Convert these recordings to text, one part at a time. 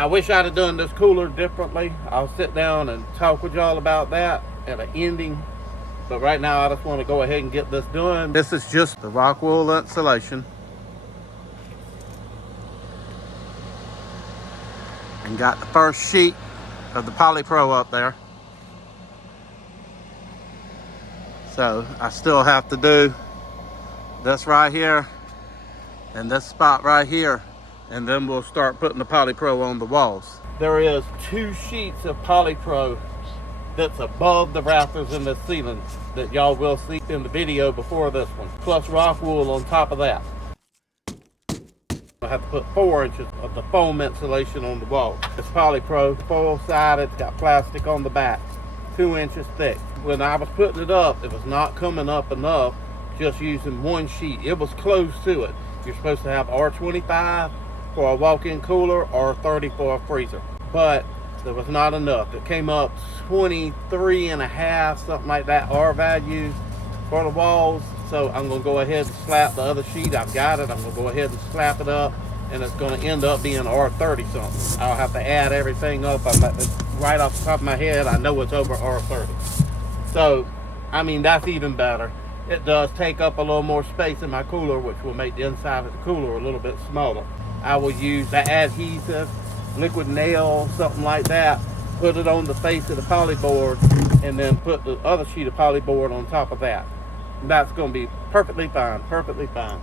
I wish I'd have done this cooler differently. I'll sit down and talk with y'all about that at an ending. But right now, I just want to go ahead and get this done. This is just the Rockwool insulation. And got the first sheet of the Polypro up there. So I still have to do this right here and this spot right here, and then we'll start putting the Polypro on the walls. There is 2 sheets of Polypro that's above the rafters in the ceiling that y'all will see in the video before this one, plus Rockwool on top of that. I have to put 4 inches of the foam insulation on the wall. It's Polypro, foil-sided, it's got plastic on the back, 2 inches thick. When I was putting it up, it was not coming up enough just using 1 sheet. It was close to it. You're supposed to have R25 for a walk-in cooler or 30 for a freezer. But there was not enough. It came up 23.5, something like that, R value for the walls. So I'm gonna go ahead and slap the other sheet. I've got it. I'm gonna go ahead and slap it up, and it's gonna end up being R30 something. I'll have to add everything up. Right off the top of my head, I know it's over R30. So, I mean, that's even better. It does take up a little more space in my cooler, which will make the inside of the cooler a little bit smaller. I will use the adhesive, liquid nail, something like that, put it on the face of the polyboard, and then put the other sheet of polyboard on top of that. And that's going to be perfectly fine, perfectly fine.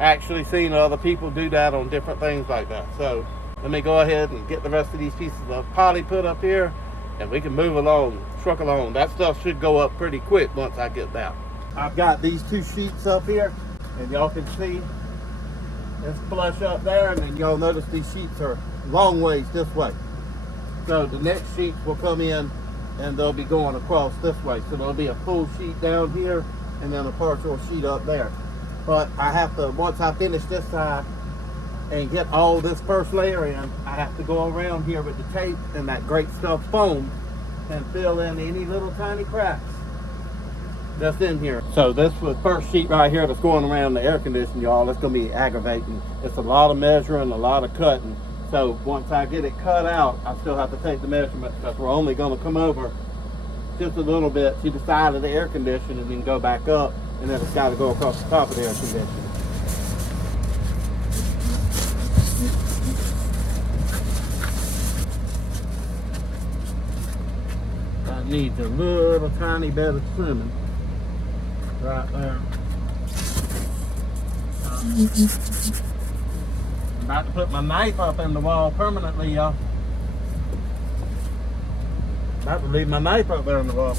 Actually seen other people do that on different things like that. So let me go ahead and get the rest of these pieces of poly put up here, and we can move along, truck along. That stuff should go up pretty quick once I get that. I've got these 2 sheets up here, and y'all can see it's flush up there, and then y'all notice these sheets are long ways this way. So the next sheets will come in, and they'll be going across this way. So there'll be a full sheet down here, and then a partial sheet up there. But I have to, once I finish this side and get all this first layer in, I have to go around here with the tape and that great stuff foam and fill in any little tiny cracks that's in here. So this was the first sheet right here that's going around the air conditioner, y'all. It's gonna be aggravating. It's a lot of measuring, a lot of cutting. So once I get it cut out, I still have to take the measurements, because we're only gonna come over just a little bit to the side of the air conditioner and then go back up, and then it's got to go across the top of the air conditioner. That needs a little tiny bit of trimming right there. I'm about to put my knife up in the wall permanently, y'all. About to leave my knife up there in the wall.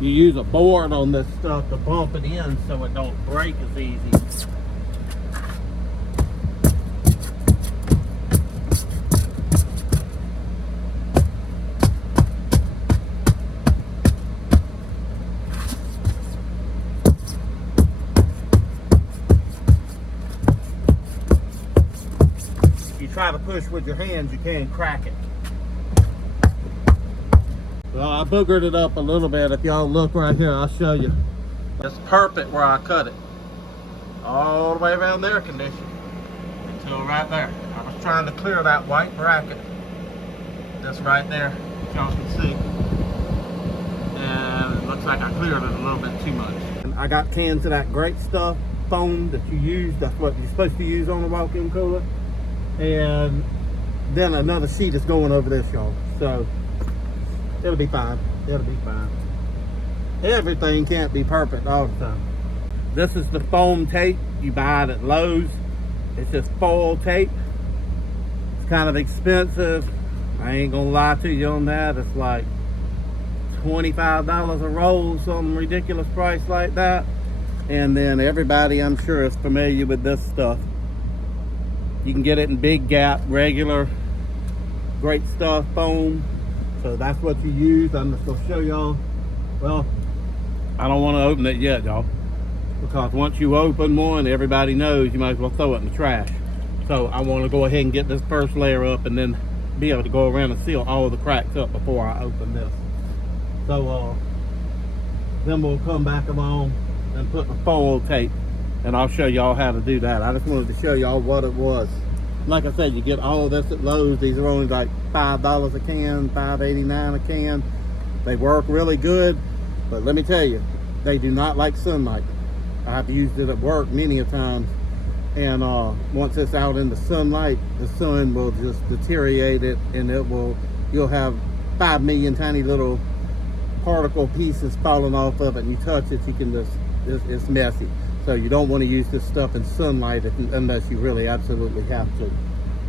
You use a board on this stuff to bump it in so it don't break as easy. If you try to push with your hands, you can crack it. Well, I boogered it up a little bit. If y'all look right here, I'll show you. It's perfect where I cut it. All the way around the air conditioner until right there. I was trying to clear that white bracket. That's right there, y'all can see. And it looks like I cleared it a little bit too much. And I got cans of that great stuff, foam that you use. That's what you're supposed to use on a walk-in cooler. And then another sheet is going over this, y'all. So it'll be fine. It'll be fine. Everything can't be perfect all the time. This is the foam tape. You buy it at Lowe's. It's just foil tape. It's kind of expensive. I ain't gonna lie to you on that. It's like $25 a roll, some ridiculous price like that. And then everybody, I'm sure, is familiar with this stuff. You can get it in big gap, regular, great stuff, foam. So that's what you use. I'm just gonna show y'all. Well, I don't want to open it yet, y'all, because once you open one, everybody knows you might as well throw it in the trash. So I want to go ahead and get this first layer up and then be able to go around and seal all the cracks up before I open this. So then we'll come back along and put the foil tape, and I'll show y'all how to do that. I just wanted to show y'all what it was. Like I said, you get all of this at Lowe's. These are only like $5 a can, $5.89 a can. They work really good, but let me tell you, they do not like sunlight. I've used it at work many a times, and once it's out in the sunlight, the sun will just deteriorate it, and you'll have 5 million tiny little particle pieces falling off of it, and you touch it, you can just, it's messy. So you don't want to use this stuff in sunlight unless you really absolutely have to.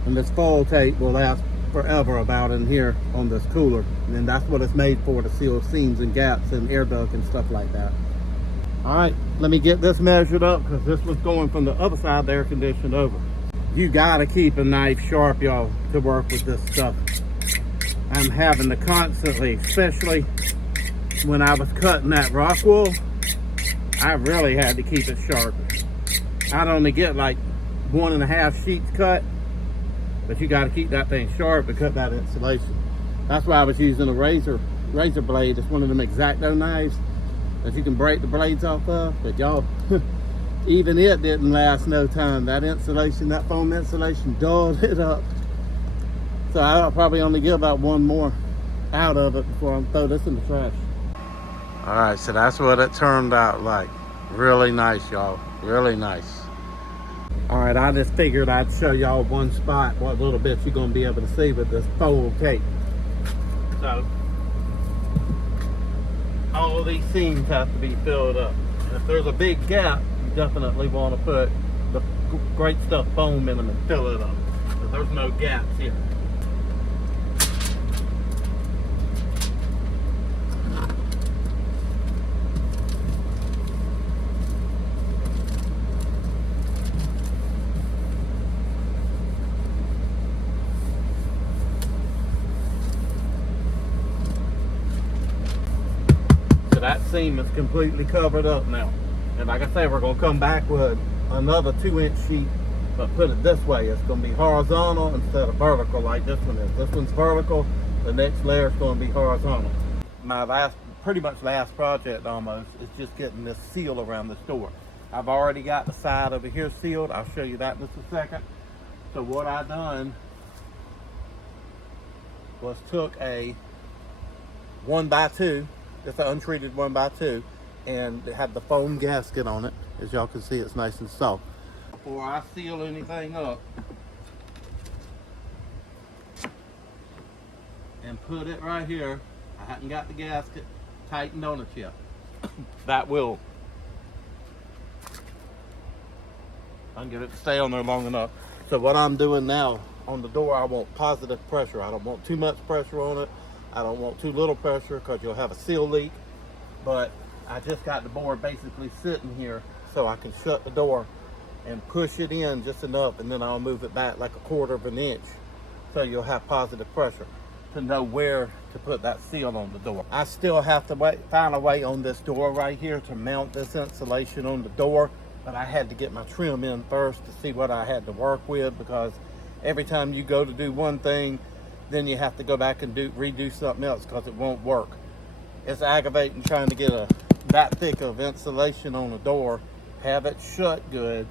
And this foil tape will last forever about in here on this cooler, and that's what it's made for, to seal seams and gaps and air duct and stuff like that. All right, let me get this measured up, because this was going from the other side of the air conditioner over. You gotta keep a knife sharp, y'all, to work with this stuff. I'm having to constantly, especially when I was cutting that Rockwool, I really had to keep it sharp. I'd only get like 1.5 sheets cut, but you got to keep that thing sharp to cut that insulation. That's why I was using a razor blade. It's one of them X-Acto knives that you can break the blades off of. But y'all, even it didn't last no time. That insulation, that foam insulation, dulled it up. So I'll probably only get about one more out of it before I throw this in the trash. All right, so that's what it turned out like. Really nice, y'all, really nice. All right, I just figured I'd show y'all one spot, what little bits you're gonna be able to see with this foil tape. So, all of these seams have to be filled up. And if there's a big gap, you definitely wanna put the great stuff foam in them and fill it up. So there's no gaps here. That seam is completely covered up now, and like I say, we're going to come back with another 2-inch sheet, but put it this way, it's going to be horizontal instead of vertical like this one is. This one's vertical, the next layer is going to be horizontal. My pretty much last project almost is just getting this seal around this door. I've already got the side over here sealed. I'll show you that in just a second. So what I done was took a 1x2, it's an untreated 1x2, and it had the foam gasket on it. As y'all can see, it's nice and soft. Before I seal anything up and put it right here, I haven't got the gasket tightened on it yet. That will. I can get it to stay on there long enough. So what I'm doing now on the door, I want positive pressure. I don't want too much pressure on it. I don't want too little pressure, because you'll have a seal leak. But I just got the board basically sitting here so I can shut the door and push it in just enough, and then I'll move it back like 1/4 of an inch, so you'll have positive pressure to know where to put that seal on the door. I still have to find a way on this door right here to mount this insulation on the door, but I had to get my trim in first to see what I had to work with, because every time you go to do one thing, then you have to go back and redo something else, because it won't work. It's aggravating trying to get that thick of insulation on the door, have it shut good,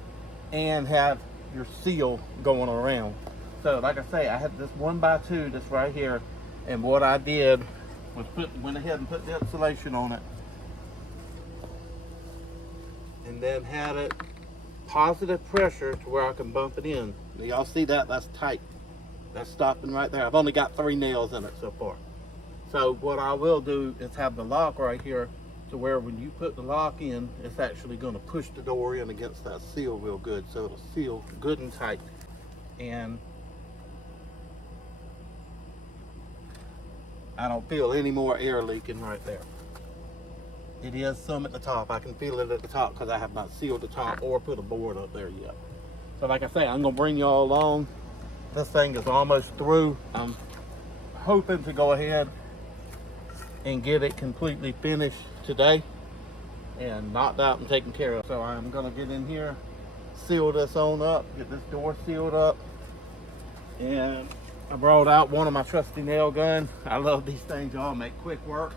and have your seal going around. So like I say, I had this 1x2 that's right here, and what I did was went ahead and put the insulation on it, and then had it positive pressure to where I can bump it in. Now, y'all see that? That's tight. That's stopping right there. I've only got 3 nails in it so far. So what I will do is have the lock right here, to where when you put the lock in, it's actually going to push the door in against that seal real good, so it'll seal good and tight. And I don't feel any more air leaking right there. It is some at the top. I can feel it at the top because I have not sealed the top or put a board up there yet. So like I say, I'm going to bring y'all along. This thing is almost through. I'm hoping to go ahead and get it completely finished today. and knocked out and taken care of. So I'm gonna get in here, seal this on up, get this door sealed up, and I brought out one of my trusty nail guns. I love these things, y'all. Make quick work.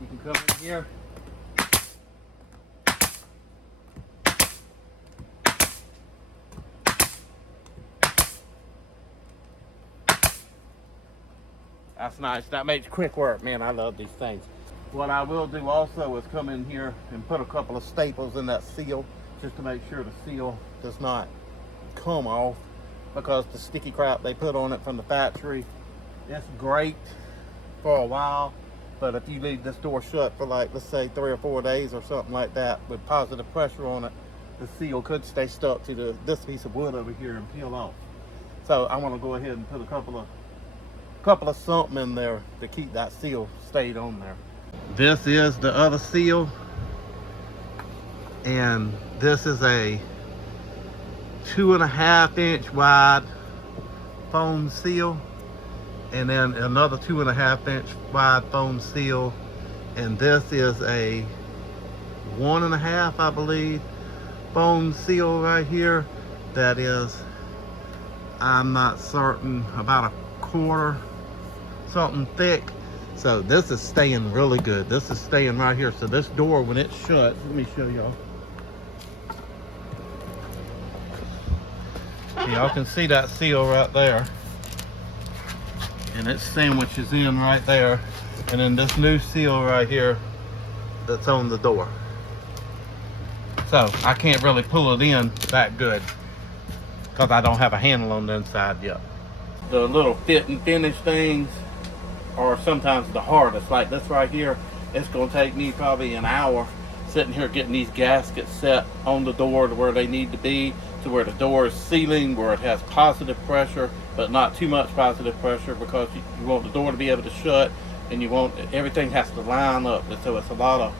You can come in here. That's nice. That makes quick work. Man, I love these things. What I will do also is come in here and put a couple of staples in that seal just to make sure the seal does not come off, because the sticky crap they put on it from the factory, it's great for a while, but if you leave this door shut for, like, let's say 3 or 4 days or something like that with positive pressure on it, the seal could stay stuck to this piece of wood over here and peel off. So I want to go ahead and put a couple of something in there to keep that seal stayed on there. This is the other seal, and this is a 2.5 inch wide foam seal, and then another 2.5 inch wide foam seal, and this is a 1.5, I believe, foam seal right here. That is, I'm not certain, about a quarter something thick. So this is staying really good. This is staying right here. So this door, when it's shut, let me show y'all. Y'all can see that seal right there, and it sandwiches in right there, and then this new seal right here that's on the door. So I can't really pull it in that good because I don't have a handle on the inside yet. The little fit and finish things are sometimes the hardest. Like this right here, it's going to take me probably an hour sitting here getting these gaskets set on the door to where they need to be, to where the door is sealing, where it has positive pressure, but not too much positive pressure, because you want the door to be able to shut, and you want everything has to line up. And so it's a lot of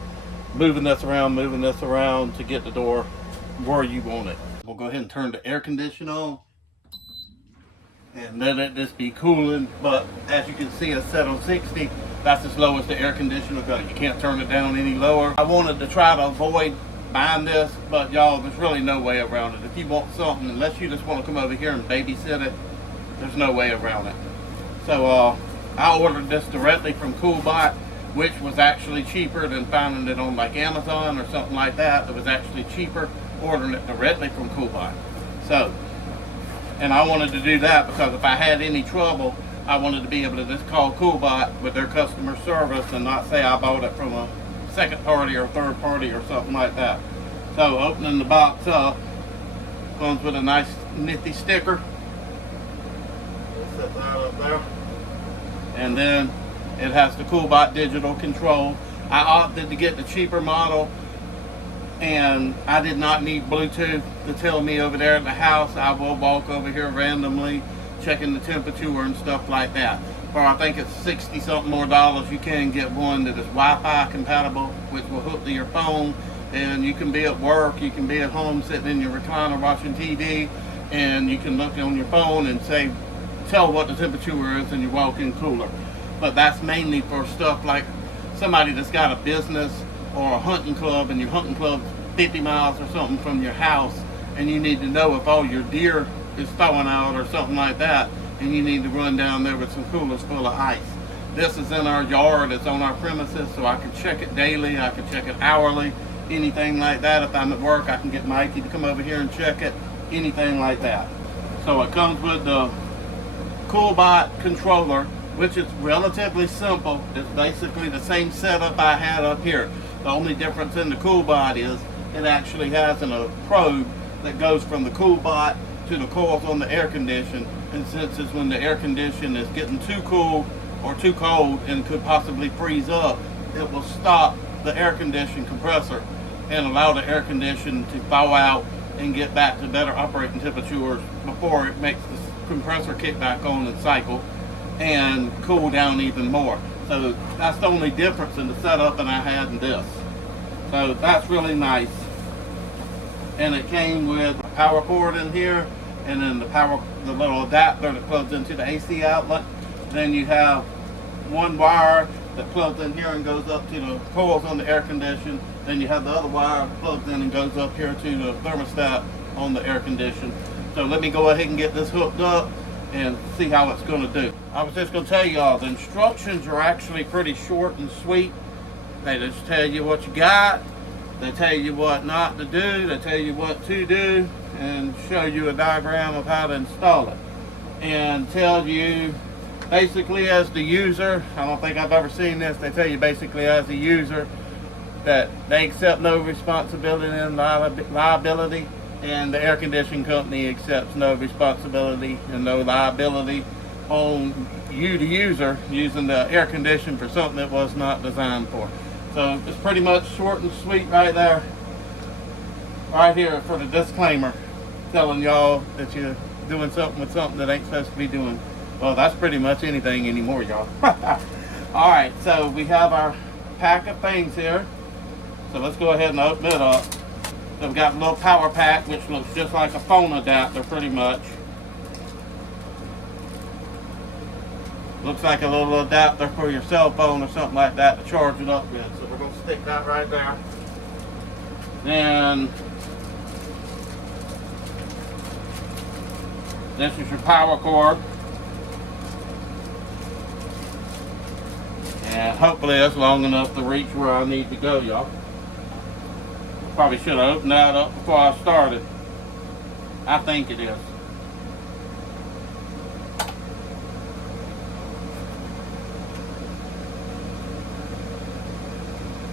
moving this around to get the door where you want it. We'll go ahead and turn the air conditioner on and let it just be cooling. But as you can see, it's set on 60. That's as low as the air conditioner goes. You can't turn it down any lower. I wanted to try to avoid buying this, but y'all, there's really no way around it. If you want something, unless you just want to come over here and babysit it, there's no way around it. So I ordered this directly from CoolBot, which was actually cheaper than finding it on like Amazon or something like that. It was actually cheaper ordering it directly from CoolBot. So, and I wanted to do that because if I had any trouble, I wanted to be able to just call CoolBot with their customer service and not say I bought it from a second party or third party or something like that. So opening the box up, comes with a nice nifty sticker. Set that up there. And then it has the CoolBot digital control. I opted to get the cheaper model, and I did not need Bluetooth to tell me over there at the house. I will walk over here randomly, checking the temperature and stuff like that. For I think it's 60 something more dollars, you can get one that is Wi-Fi compatible, which will hook to your phone, and you can be at work, you can be at home sitting in your recliner watching TV, and you can look on your phone and tell what the temperature is in your walk-in cooler. But that's mainly for stuff like somebody that's got a business or a hunting club, and your hunting club's 50 miles or something from your house, and you need to know if all your deer is thawing out or something like that, and you need to run down there with some coolers full of ice. This is in our yard, it's on our premises, so I can check it daily, I can check it hourly, anything like that. If I'm at work, I can get Mikey to come over here and check it, anything like that. So it comes with the CoolBot controller, which is relatively simple. It's basically the same setup I had up here. The only difference in the CoolBot is it actually has a probe that goes from the CoolBot to the coils on the air condition, and since it's when the air condition is getting too cool or too cold and could possibly freeze up, it will stop the air condition compressor and allow the air condition to thaw out and get back to better operating temperatures before it makes the compressor kick back on and cycle and cool down even more. So that's the only difference in the setup that I had in this. So that's really nice. And it came with a power cord in here, and then the little adapter that plugs into the AC outlet. Then you have one wire that plugs in here and goes up to the coils on the air condition. Then you have the other wire that plugs in and goes up here to the thermostat on the air condition. So let me go ahead and get this hooked up and see how it's going to do. I was just going to tell y'all, the instructions are actually pretty short and sweet. They just tell you what you got, they tell you what not to do, they tell you what to do, and show you a diagram of how to install it. And tell you basically as the user, I don't think I've ever seen this, they tell you basically as the user that they accept no responsibility and liability, and the air conditioning company accepts no responsibility and no liability on you, the user, using the air conditioner for something that was not designed for. So it's pretty much short and sweet right there, right here for the disclaimer, telling y'all that you're doing something with something that ain't supposed to be doing. Well, that's pretty much anything anymore, y'all. All right, so we have our pack of things here. So let's go ahead and open it up. So we've got a little power pack, which looks just like a phone adapter pretty much. Looks like a little adapter for your cell phone or something like that to charge it up with. So we're going to stick that right there. Then this is your power cord. And hopefully that's long enough to reach where I need to go, y'all. Probably should have opened that up before I started. I think it is.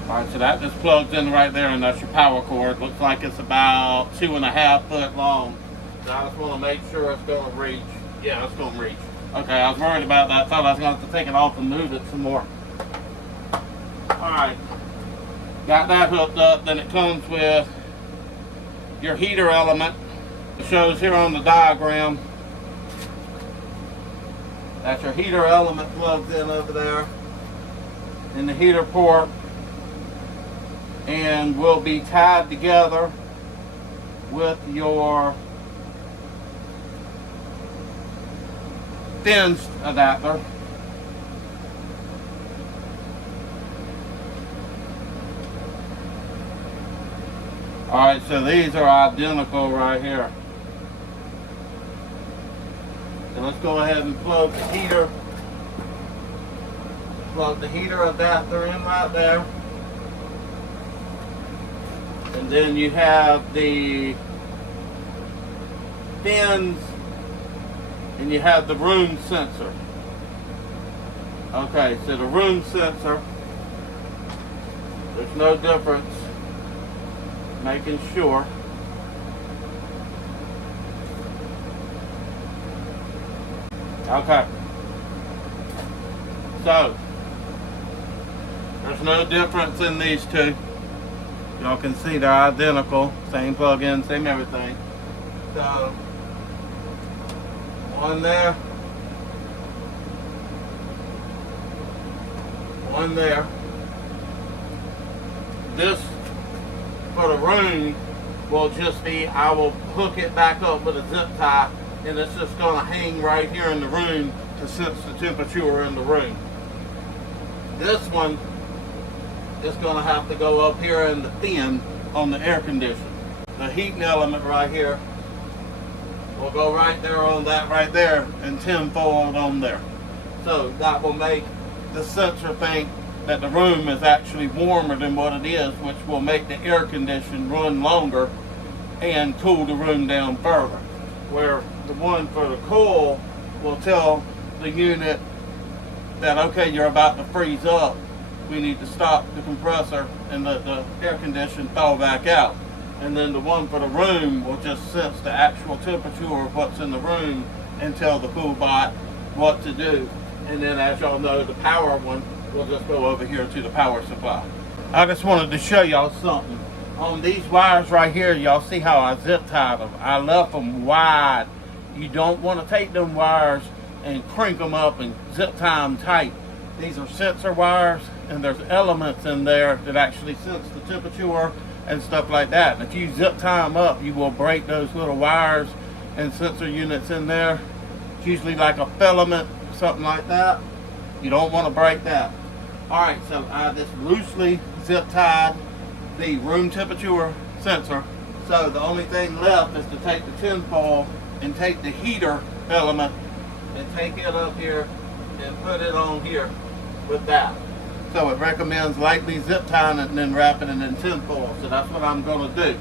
Alright, so that just plugs in right there, and that's your power cord. Looks like it's about 2.5 foot long. So I just want to make sure it's going to reach. Yeah, it's going to reach. Okay, I was worried about that. I thought I was going to have to take it off and move it some more. Alright, got that hooked up. Then it comes with your heater element. It shows here on the diagram. That's your heater element plugs in over there in the heater port, and will be tied together with your fins adapter. Alright, so these are identical right here. So let's go ahead and plug the heater adapter in right there. And then you have the fins and you have the room sensor. Okay, so the room sensor, there's no difference. Making sure. Okay. So, there's no difference in these two. Y'all can see they're identical. Same plug-in, same everything. So, one there. One there. This for the room will just be, I will hook it back up with a zip tie, and it's just going to hang right here in the room to sense the temperature in the room. This one is going to have to go up here in the fin on the air conditioner. The heating element right here will go right there on that right there, and tinfoiled on there. So that will make the sensor think that the room is actually warmer than what it is, which will make the air condition run longer and cool the room down further. Where the one for the coil will tell the unit that, okay, you're about to freeze up, we need to stop the compressor and let the air condition thaw back out. And then the one for the room will just sense the actual temperature of what's in the room and tell the CoolBot what to do. And then, as y'all know, the power one will just go over here to the power supply. I just wanted to show y'all something. On these wires right here, y'all see how I zip tied them. I left them wide. You don't want to take them wires and crank them up and zip tie them tight. These are sensor wires, and there's elements in there that actually sense the temperature and stuff like that. And if you zip tie them up, you will break those little wires and sensor units in there. It's usually like a filament, something like that. You don't want to break that. Alright, so I just loosely zip tied the room temperature sensor. So the only thing left is to take the tin foil and take the heater element and take it up here and put it on here with that. So it recommends lightly zip tying it and then wrapping it in tin foil. So that's what I'm going to do.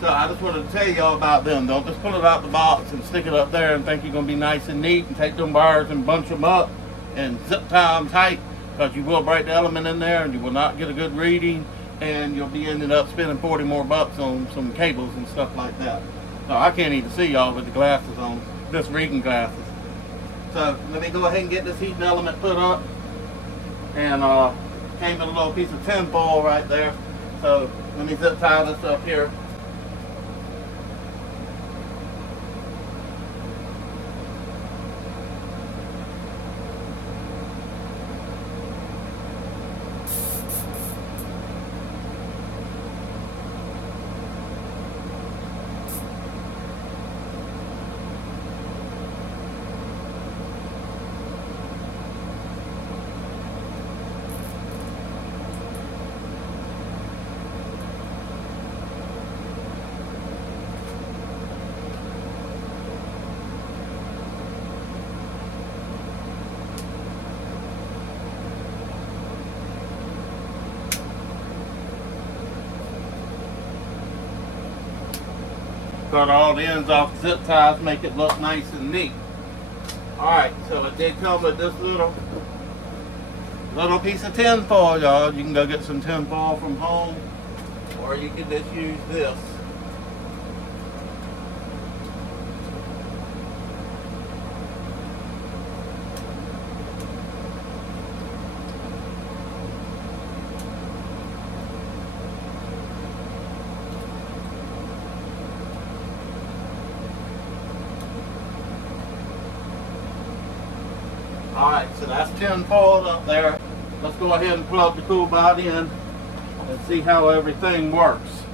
So I just wanted to tell y'all about them. Don't just pull it out the box and stick it up there and think you're going to be nice and neat and take them wires and bunch them up and zip tie them tight, because you will break the element in there and you will not get a good reading, and you'll be ending up spending 40 more bucks on some cables and stuff like that. So I can't even see y'all with the glasses on, just reading glasses. So let me go ahead and get this heating element put up, and came with a little piece of tin foil right there. So let me zip tie this up here. Cut all the ends off the zip ties, make it look nice and neat. Alright, so it did come with this little piece of tin foil, y'all. You can go get some tin foil from home, or you can just use this. Alright, so that's tin foiled up there. Let's go ahead and plug the CoolBot in and see how everything works.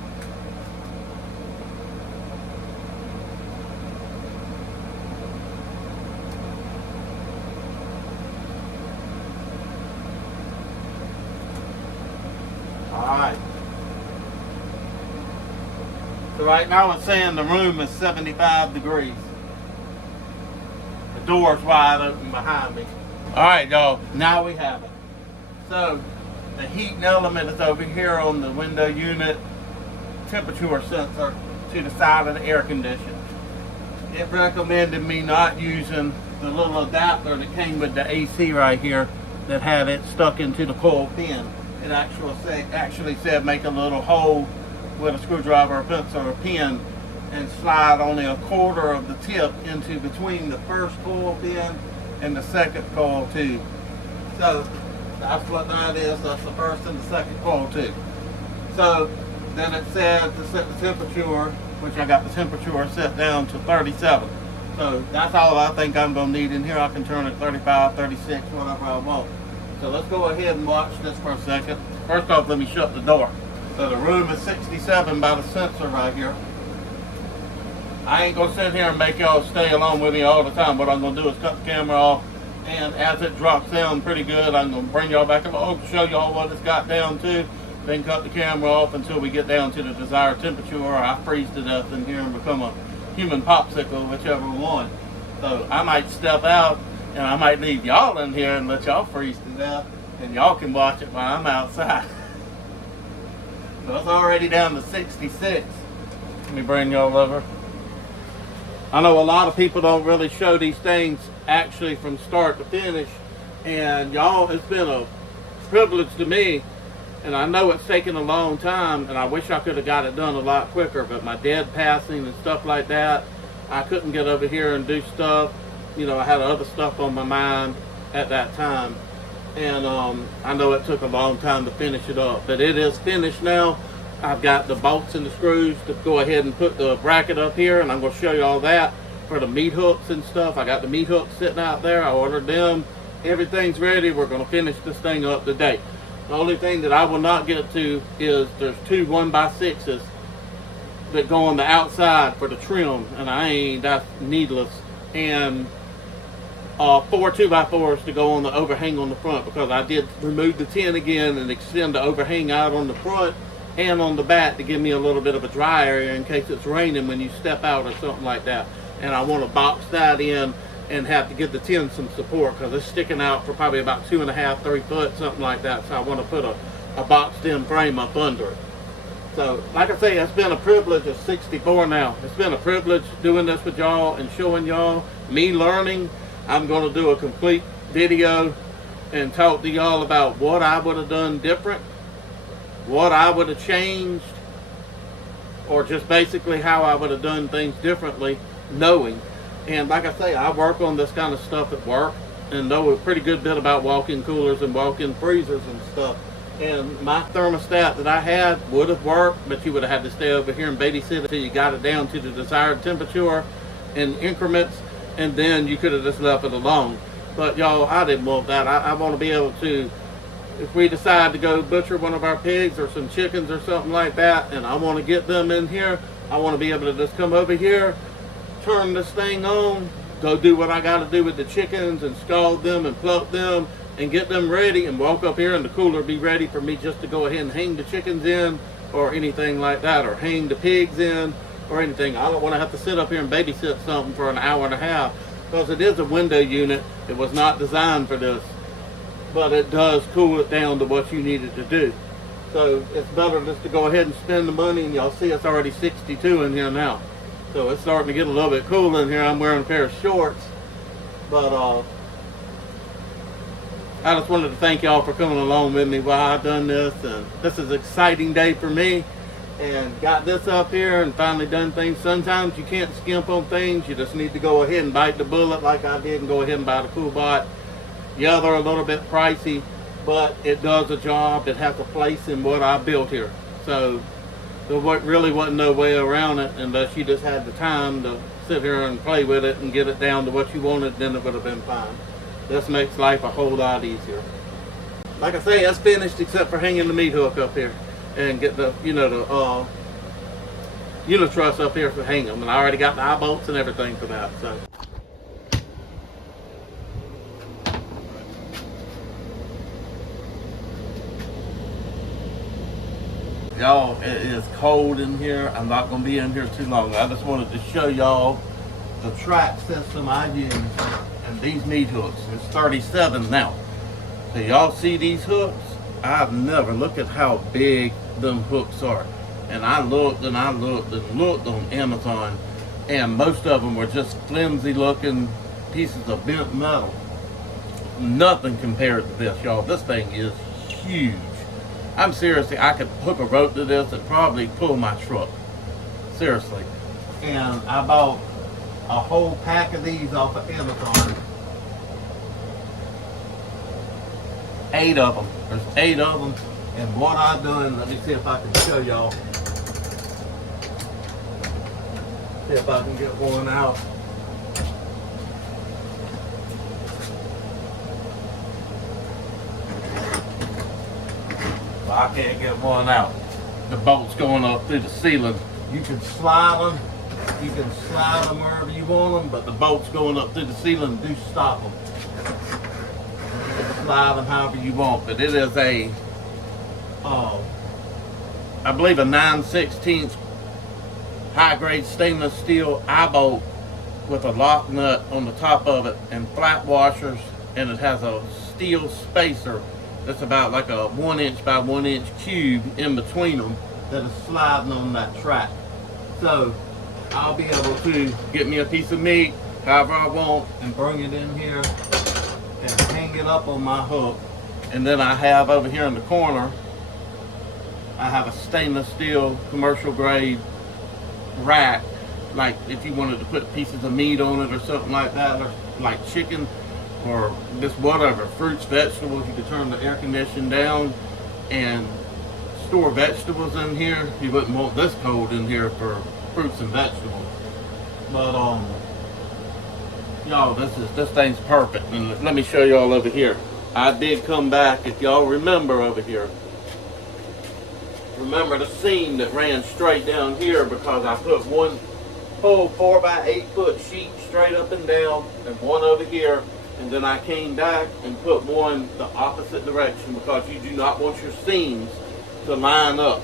Alright. So right now it's saying the room is 75 degrees. The door's wide open behind me. Alright, y'all, now we have it. So the heating element is over here on the window unit temperature sensor to the side of the air conditioner. It recommended me not using the little adapter that came with the AC right here that had it stuck into the coil pin. It actually said make a little hole with a screwdriver, a pencil, or a pin, and slide only a quarter of the tip into between the first coil pin and the second coil tube. So that's what that is. That's the first and the second coil tube. So then it said to set the temperature, which I got the temperature set down to 37. So that's all I think I'm going to need in here. I can turn it 35, 36, whatever I want. So let's go ahead and watch this for a second. First off, let me shut the door. So the room is 67 by the sensor right here. I ain't gonna sit here and make y'all stay along with me all the time. What I'm gonna do is cut the camera off, and as it drops down pretty good, I'm gonna bring y'all back along, show y'all what it's got down to, then cut the camera off until we get down to the desired temperature, or I freeze to death in here and become a human popsicle, whichever one. So I might step out, and I might leave y'all in here and let y'all freeze to death, and y'all can watch it while I'm outside. So it's already down to 66. Let me bring y'all over. I know a lot of people don't really show these things actually from start to finish, and y'all, it's been a privilege to me, and I know it's taken a long time, and I wish I could have got it done a lot quicker, but my dad passing and stuff like that, I couldn't get over here and do stuff. You know, I had other stuff on my mind at that time, and I know it took a long time to finish it up, but it is finished now. I've got the bolts and the screws to go ahead and put the bracket up here, and I'm going to show you all that for the meat hooks and stuff. I got the meat hooks sitting out there. I ordered them. Everything's ready. We're going to finish this thing up today. The only thing that I will not get to is there's two 1x6s that go on the outside for the trim, and that's needless. And 4 2x4s to go on the overhang on the front, because I did remove the tin again and extend the overhang out on the front and on the back to give me a little bit of a dry area in case it's raining when you step out or something like that. And I want to box that in and have to give the tin some support, because it's sticking out for probably about 2.5, 3 foot, something like that. So I want to put a boxed in frame up under it. So like I say, it's been a privilege. At 64 now, it's been a privilege doing this with y'all and showing y'all me learning. I'm going to do a complete video and talk to y'all about what I would have done different, what I would have changed, or just basically how I would have done things differently, knowing. And like I say, I work on this kind of stuff at work and know a pretty good bit about walk-in coolers and walk-in freezers and stuff. And my thermostat that I had would have worked, but you would have had to stay over here and babysit until you got it down to the desired temperature in increments, and then you could have just left it alone. But y'all, I didn't want that. I want to be able to, if we decide to go butcher one of our pigs or some chickens or something like that, and I want to get them in here, I want to be able to just come over here, turn this thing on, go do what I got to do with the chickens and scald them and pluck them and get them ready, and walk up here and the cooler be ready for me just to go ahead and hang the chickens in or anything like that, or hang the pigs in or anything. I don't want to have to sit up here and babysit something for an hour and a half, because it is a window unit. It was not designed for this, but it does cool it down to what you need it to do. So it's better just to go ahead and spend the money, and y'all see it's already 62 in here now. So it's starting to get a little bit cool in here. I'm wearing a pair of shorts, but I just wanted to thank y'all for coming along with me while I've done this, and this is an exciting day for me, and got this up here and finally done things. Sometimes you can't skimp on things. You just need to go ahead and bite the bullet like I did and go ahead and buy the CoolBot. Yeah, they're a little bit pricey, but it does a job. It has a place in what I built here. So there really wasn't no way around it, unless you just had the time to sit here and play with it and get it down to what you wanted. Then it would have been fine. This makes life a whole lot easier. Like I say, that's finished except for hanging the meat hook up here and get the, the unitruss up here to hang them. And I already got the eye bolts and everything for that. So. Y'all, it is cold in here. I'm not going to be in here too long. I just wanted to show y'all the track system I use and these meat hooks. It's 37 now. So y'all see these hooks? I've never looked at how big them hooks are. And I looked and I looked and looked on Amazon, and most of them were just flimsy looking pieces of bent metal. Nothing compared to this, y'all. This thing is huge. I'm seriously, I could hook a rope to this and probably pull my truck. Seriously. And I bought a whole pack of these off of Amazon. 8 of them. There's 8 of them. And what I've done, let me see if I can show y'all. See if I can get one out. I can't get one out. The bolt's going up through the ceiling. You can slide them. You can slide them wherever you want them, but the bolt's going up through the ceiling. Do stop them. Slide them however you want, but it is a, I believe a 9/16 high-grade stainless steel eye bolt with a lock nut on the top of it and flat washers, and it has a steel spacer that's about like a 1 inch by 1 inch cube in between them that is sliding on that track. So I'll be able to get me a piece of meat however I want and bring it in here and hang it up on my hook. And then I have over here in the corner, I have a stainless steel commercial grade rack, like if you wanted to put pieces of meat on it or something like that, or like chicken or just whatever, fruits, vegetables. You could turn the air conditioning down and store vegetables in here. You wouldn't want this cold in here for fruits and vegetables. But y'all, this thing's perfect. And let me show y'all over here. I did come back, if y'all remember over here. Remember the seam that ran straight down here, because I put one whole 4 by 8 foot sheet straight up and down, and one over here, And then I came back and put one the opposite direction because you do not want your seams to line up.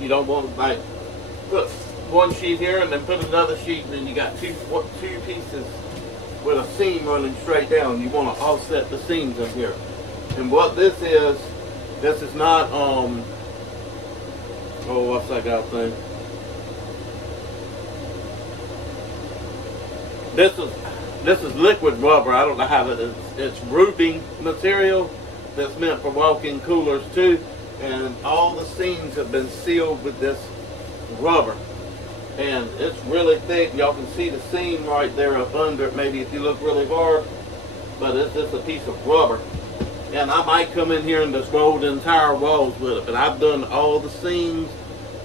You don't want to like put one sheet here and then put another sheet and then you got two pieces with a seam running straight down. You want to offset the seams in here. And what this is not what's that guy thing? This is liquid rubber. I don't know how that is. It's roofing material that's meant for walk-in coolers too. And all the seams have been sealed with this rubber. And it's really thick. Y'all can see the seam right there up under it, maybe if you look really hard. But it's just a piece of rubber. And I might come in here and just roll the entire walls with it. But I've done all the seams,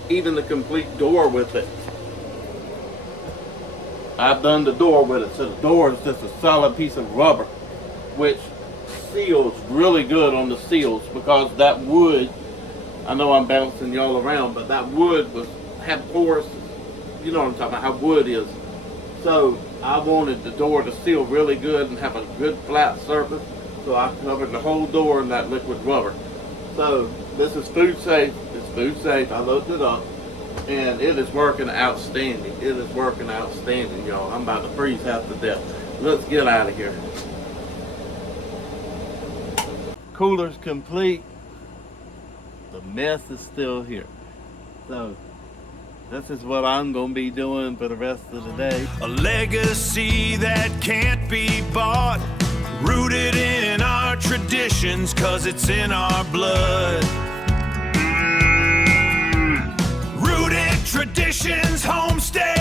even the complete door with it. I've done the door with it. So the door is just a solid piece of rubber, which seals really good on the seals because that wood, I know I'm bouncing y'all around, but that wood had pores. You know what I'm talking about, how wood is. So I wanted the door to seal really good and have a good flat surface. So I covered the whole door in that liquid rubber. So this is food safe. It's food safe. I looked it up. And it is working outstanding. It is working outstanding, y'all. I'm about to freeze half to death. Let's get out of here. Cooler's complete. The mess is still here. So this is what I'm going to be doing for the rest of the day. A legacy that can't be bought, rooted in our traditions, 'cause it's in our blood. Rooted traditions, Homestead.